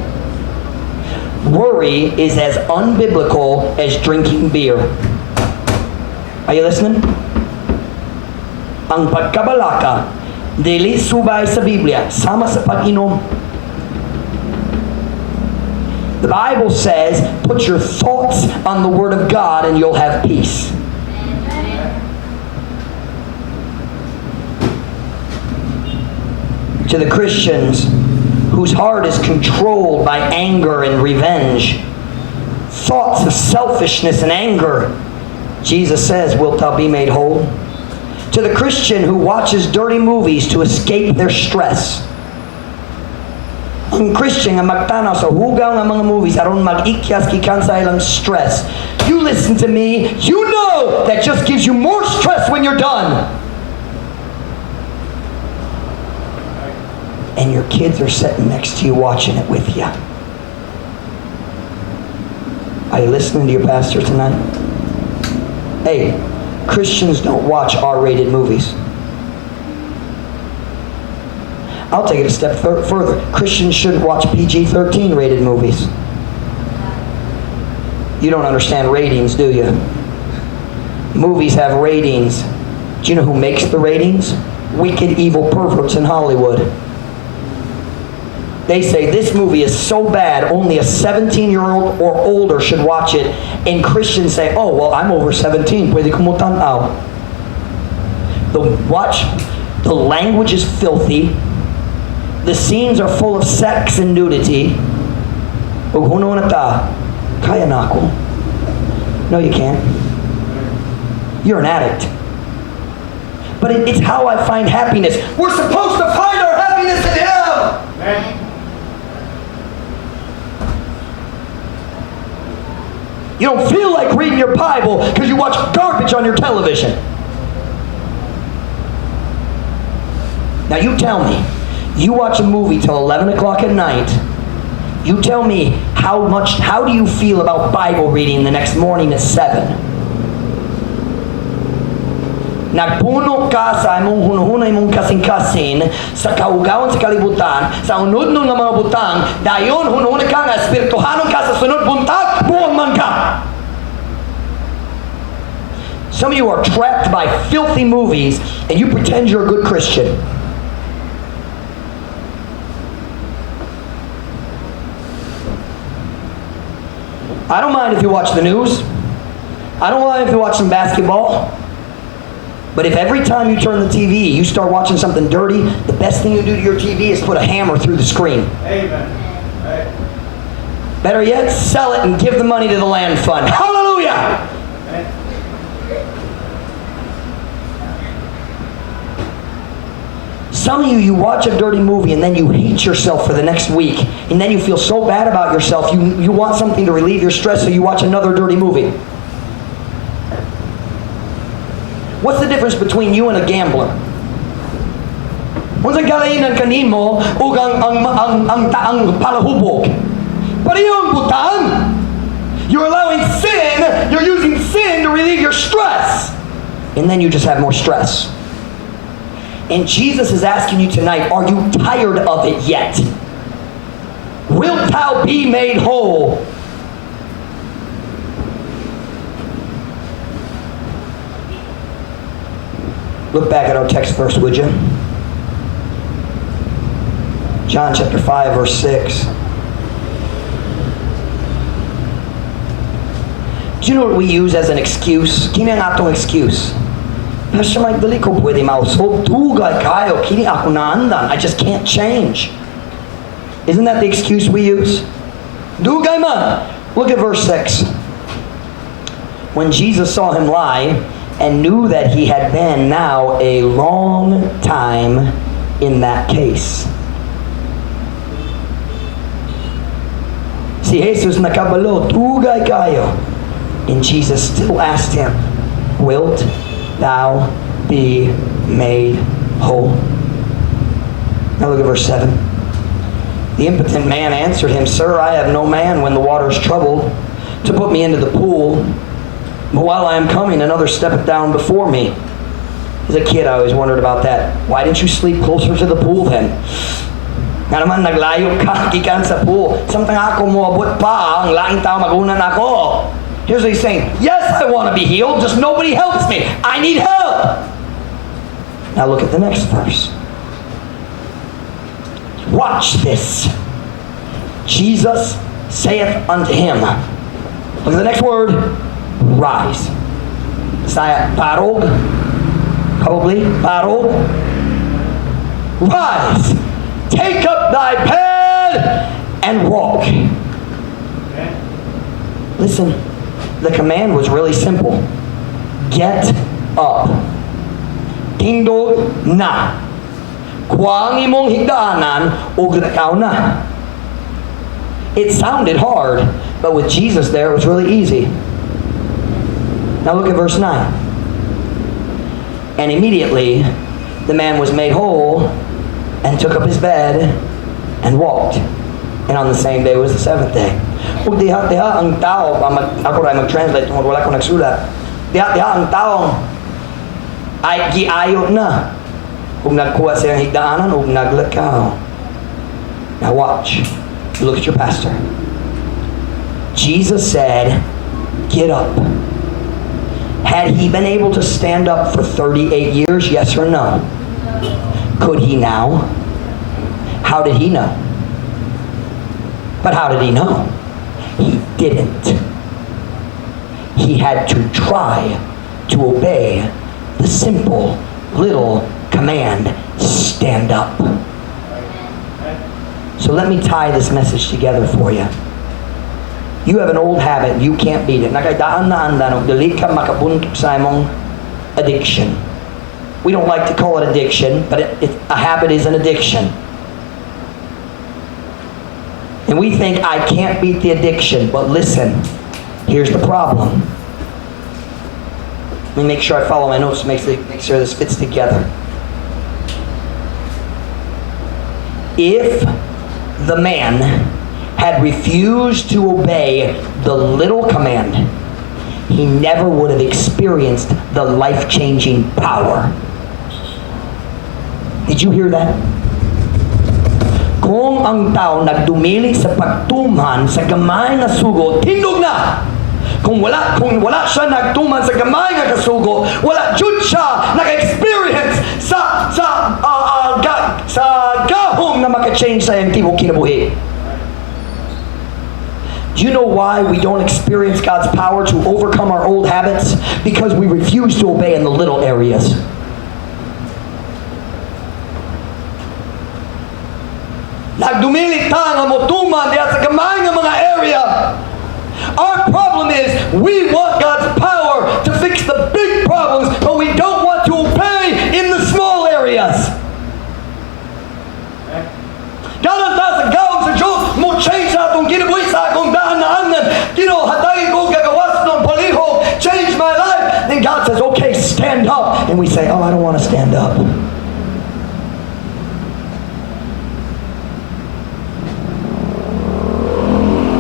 Worry is as unbiblical as drinking beer. Are you listening? Ang pagkabalaka, dili subay sa Biblia, sama sa pag-inom. The Bible says, put your thoughts on the Word of God and you'll have peace. To the Christians whose heart is controlled by anger and revenge, thoughts of selfishness and anger, Jesus says, wilt thou be made whole? To the Christian who watches dirty movies to escape their stress, ang Christian nga magtanaw sa hugaw nga mga movies aron mag-ikyas gikan sa ilang stress. You listen to me, you know that just gives you more stress when you're done. And your kids are sitting next to you watching it with you. Are you listening to your pastor tonight? Hey, Christians don't watch R-rated movies. I'll take it a step further. Christians shouldn't watch PG-13 rated movies. You don't understand ratings, do you? Movies have ratings. Do you know who makes the ratings? Wicked, evil perverts in Hollywood. They say this movie is so bad only a 17-year-old or older should watch it. And Christians say, oh, well, I'm over 17. Pwede ko mo tanaw. The language is filthy. The scenes are full of sex and nudity. Ug huno na ta, kaya na ako. No, you can't. You're an addict. But it's how I find happiness. We're supposed to find our happiness in Him. Amen. You don't feel like reading your Bible because you watch garbage on your television. Now you tell me, you watch a movie till 11 o'clock at night, you tell me how do you feel about Bible reading the next morning at 7? Nagpuno ka sa imong hunahuna imong kasing-kasing sa kaugawan sa kalibutan, sa unod ng mga butang, dayon hunahuna ka nga espirituhanon ka sa sunod buntag, buong man ka. Some of you are trapped by filthy movies and you pretend you're a good Christian. I don't mind if you watch the news. I don't mind if you watch some basketball. But if every time you turn the TV, you start watching something dirty, the best thing you do to your TV is put a hammer through the screen. Amen. Right. Better yet, sell it and give the money to the land fund. Hallelujah! Right. Some of you watch a dirty movie and then you hate yourself for the next week. And then you feel so bad about yourself, you want something to relieve your stress, so you watch another dirty movie. What's the difference between you and a gambler? Unsa galainan kanimo ug ang palahubog? Parehong butang. You're allowing sin, you're using sin to relieve your stress. And then you just have more stress. And Jesus is asking you tonight, are you tired of it yet? Wilt thou be made whole? Look back at our text verse, would you? John chapter 5, verse 6. Do you know what we use as an excuse? Kini ang atong excuse. Pastor Mike, dali ko pwede mausog. Tugay kayo. Kini ako naandan. I just can't change. Isn't that the excuse we use? Dugay man. Look at verse 6. When Jesus saw him lie and knew that he had been now a long time in that case. Si Jesus nakabalo, tugay kayo. And Jesus still asked him, wilt thou be made whole? Now look at verse 7. The impotent man answered him, Sir, I have no man when the water is troubled to put me into the pool. But while I am coming, another steppeth down before me. As a kid, I always wondered about that. Why didn't you sleep closer to the pool then? Nga naman, naglayo ka, gikan sa pool. Samtang ako moabot pa, ang laing tao magunan ako. Here's what he's saying. Yes, I want to be healed, just nobody helps me. I need help. Now look at the next verse. Watch this. Jesus saith unto him. Look at the next word. Rise. Saya parog. Probably parog. Rise. Take up thy bed and walk. Listen. The command was really simple. Get up. Tindog na. Kuang imong higdaanan o glakaw na. It sounded hard, but with Jesus there, it was really easy. Now look at verse 9. And immediately, the man was made whole and took up his bed and walked. And on the same day was the seventh day. Kung diha ang tao, ako rin mag-translate kung wala ko nagsulat. Diha ang tao ay giayo na kung nagkuha siyang higdaanan o naglakaw. Now watch. Look at your pastor. Jesus said, get up. Had he been able to stand up for 38 years, yes or no? Could he now? How did he know? But how did he know? He didn't. He had to try to obey the simple little command, stand up. So let me tie this message together for you. You have an old habit, you can't beat it. Nakaidaan na andan, dili ka makabuntog sa imong addiction. We don't like to call it addiction, but a habit is an addiction. And we think, I can't beat the addiction. But listen, here's the problem. Let me make sure I follow my notes to make sure this fits together. If the man had refused to obey the little command, he never would have experienced the life-changing power. Did you hear that? Kung ang tao nagdumili sa pagtuman sa gamay na sugo, tindog na! Kung wala siya nagtuman sa gamay nga kasugo, wala jud siya nag-experience sa gahong na maka-change sa iyang tibok kinabuhi. Do you know why we don't experience God's power to overcome our old habits? Because we refuse to obey in the little areas. Nagdumili ta nga motuman diya sa gamay nga mga area. Our problem is we want God's power to fix the big problems, but we don't want to obey in the small areas. Kada ta sa gawang sa Diyos, mo change na itong kinabuhi sa akong daan na angan. Hatagin ko gagawas ng palihog, change my life. Then God says, okay, stand up. And we say, oh, I don't want to stand up.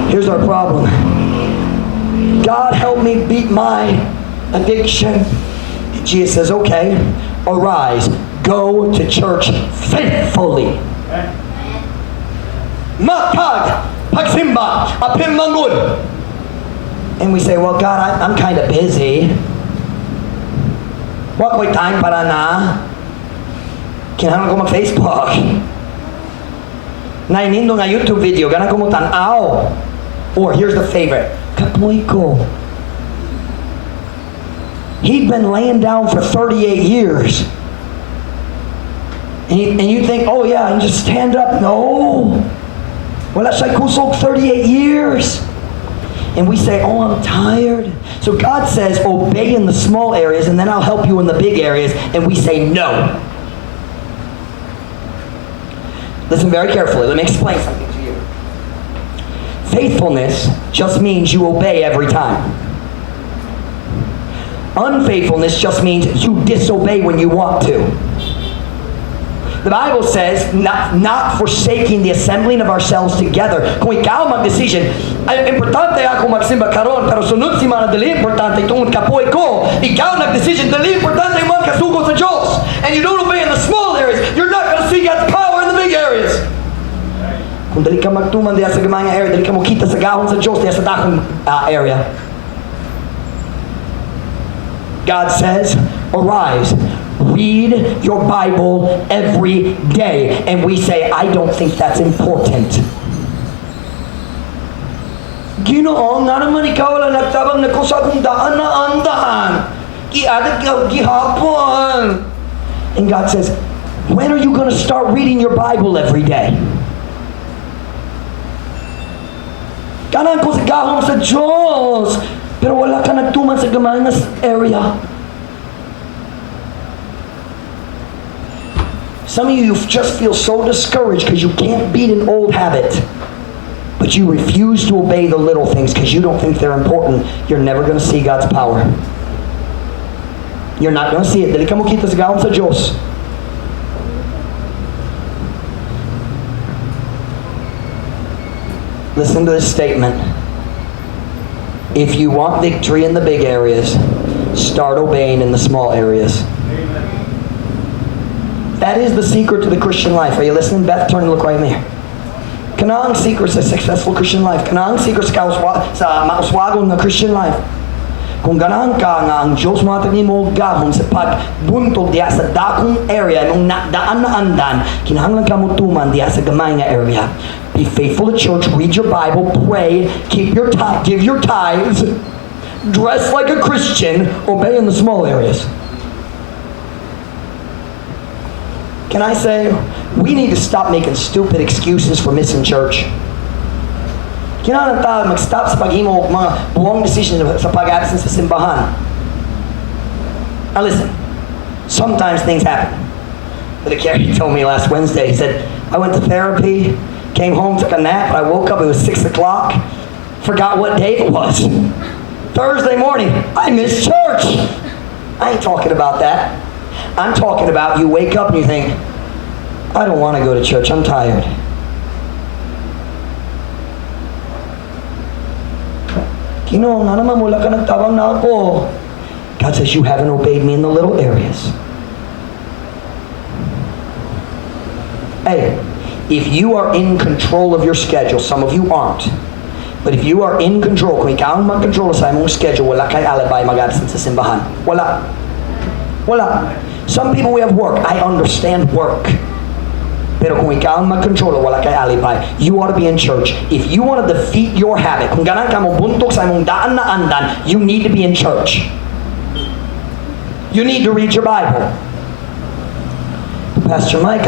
Here's our problem. God help me beat my addiction. And Jesus says, okay, arise, go to church faithfully. Matag, pagsimba, apimangud. And we say, well, God, I'm kind of busy. Wa ko'y time para na. Kinahanglan ko mag-Facebook. Nainindo nga YouTube video, ganang ko mo tanaw. Or here's the favorite, kapoy ko. He'd been laying down for 38 years. And you think, oh yeah, and just stand up. No. Well, that's like kusog 38 years. And we say, oh, I'm tired. So God says, obey in the small areas, and then I'll help you in the big areas. And we say, no. Listen very carefully. Let me explain something to you. Faithfulness just means you obey every time. Unfaithfulness just means you disobey when you want to. The Bible says, not forsaking the assembling of ourselves together. Kung ikaw mag-decision, ay importante ako magsimba karon, pero sunod si mga dali importante itong kapoy ko. Ikaw nag-decision, dali importante yung mga kasugo sa Diyos. And you don't obey in the small areas, you're not going to see God's power in the big areas. Kung dali ka magtuman diya sa gamay nga area, dali ka mo kita sa gahon sa Diyos diya sa dakong area. God says, arise, read your Bible every day. And we say, I don't think that's important. Ginoo, nga naman ikaw lang nagtabang na ko sa akong daan na andaan. Giadat ka gihapon. And God says, when are you going to start reading your Bible every day? Kanan ko sa gahong sa Diyos. Pero wala ka nagtuman sa gamay na area. Some of you just feel so discouraged because you can't beat an old habit. But you refuse to obey the little things because you don't think they're important. You're never going to see God's power. You're not going to see it. Dali ka mo kita sa gahon sa Diyos. Listen to this statement. If you want victory in the big areas, start obeying in the small areas. That is the secret to the Christian life. Are you listening? Beth, turn and look right in there. Kanang secret sa successful Christian life. Kanang secret sa mauswagon na Christian life. Kung ganahan ka nga ang Diyos matag ni mo gahon sa pagbuntog diya sa dakong area nung daan na andan, kinahanglan ka mo tuman diya sa gamay nga area. Be faithful to church, read your Bible, pray, give your tithes, dress like a Christian, obey in the small areas. Can I say, we need to stop making stupid excuses for missing church. Kinahanglan tayo mag-stop sa paghimo mga buwang decisions sa pag-absence sa simbahan. Now listen, sometimes things happen. Brother Kerry told me last Wednesday, he said, I went to therapy, came home, took a nap, I woke up, it was 6 o'clock, forgot what day it was. Thursday morning, I missed church. I ain't talking about that. I'm talking about you wake up and you think, I don't want to go to church, I'm tired. Kino, nga naman mula ka nagtawang na ako. God says, you haven't obeyed me in the little areas. Hey, if you are in control of your schedule, some of you aren't, but if you are in control, kung ikaw ang mag-control sa imong schedule, wala kay alibay mag-absent sa simbahan. Wala. Wala. Some people, we have work. I understand work. Pero kung ikaw ang mag-control, wala kay alibay. You ought to be in church. If you want to defeat your habit, kung ganan ka mo buntok sa imong daan na andan, you need to be in church. You need to read your Bible. Pastor Mike,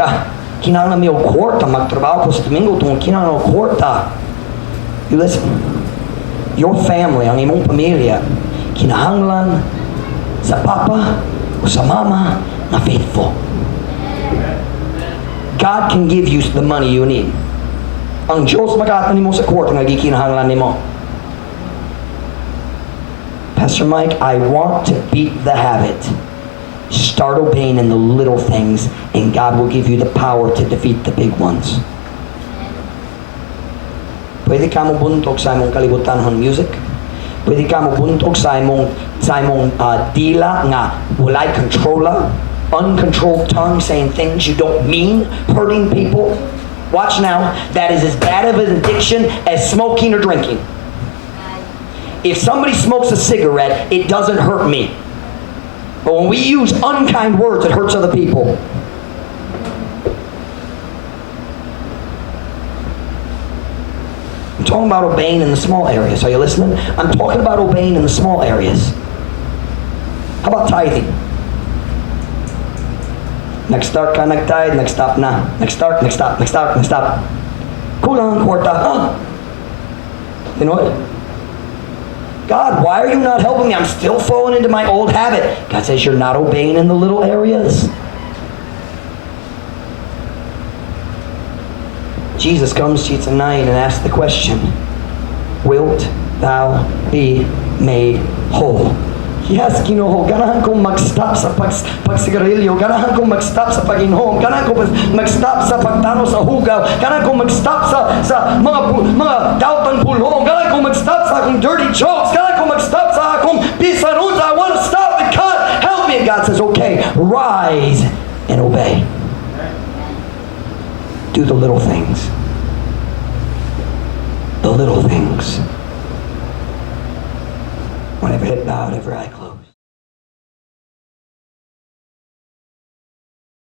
kinahanglan mi og kwarta, magtrabaho ko sa Domingo tungod kinahanglan og kwarta. You listen, your family, ang imong pamilya, kinahanglan sa papa o sa mama na faithful. God can give you the money you need. Ang Diyos makatan nimo sa kwarta nga gikinahanglan nimo. Pastor Mike, I want to beat the habit. Start obeying in the little things, and God will give you the power to defeat the big ones. Pwede ka mo buntog sa imong kalibutanhon music. Pwede ka mo buntog sa imong dila nga walay controla. uncontrolled tongue saying things you don't mean, hurting people. Watch now, that is as bad of an addiction as smoking or drinking. If somebody smokes a cigarette, it doesn't hurt me. But when we use unkind words, it hurts other people. I'm talking about obeying in the small areas. Are you listening? I'm talking about obeying in the small areas. How about tithing? Nag-start ka nag-tithe, nag-stop na. Nag-start, nag-stop, nag-start, nag-stop. Kulang ang kwarta. You know what? God, why are you not helping me? I'm still falling into my old habit. God says you're not obeying in the little areas. Jesus comes to you tonight and asks the question, wilt thou be made whole? Yes, Ginoo, ganahan kong mag-stop sa pagsigarilyo, ganahan kong mag-stop sa pag-inom, ganahan kong mag-stop sa pagtanaw sa hugaw, ganahan kong mag-stop sa mga dautang pulong, ganahan kong mag-stop sa akong dirty jokes, ganahan kong mag-stop sa akong bisaruta. I want to stop, but God, help me. And God says, okay, rise and obey. Do the little things. The little things. When every head bowed, every eye closed.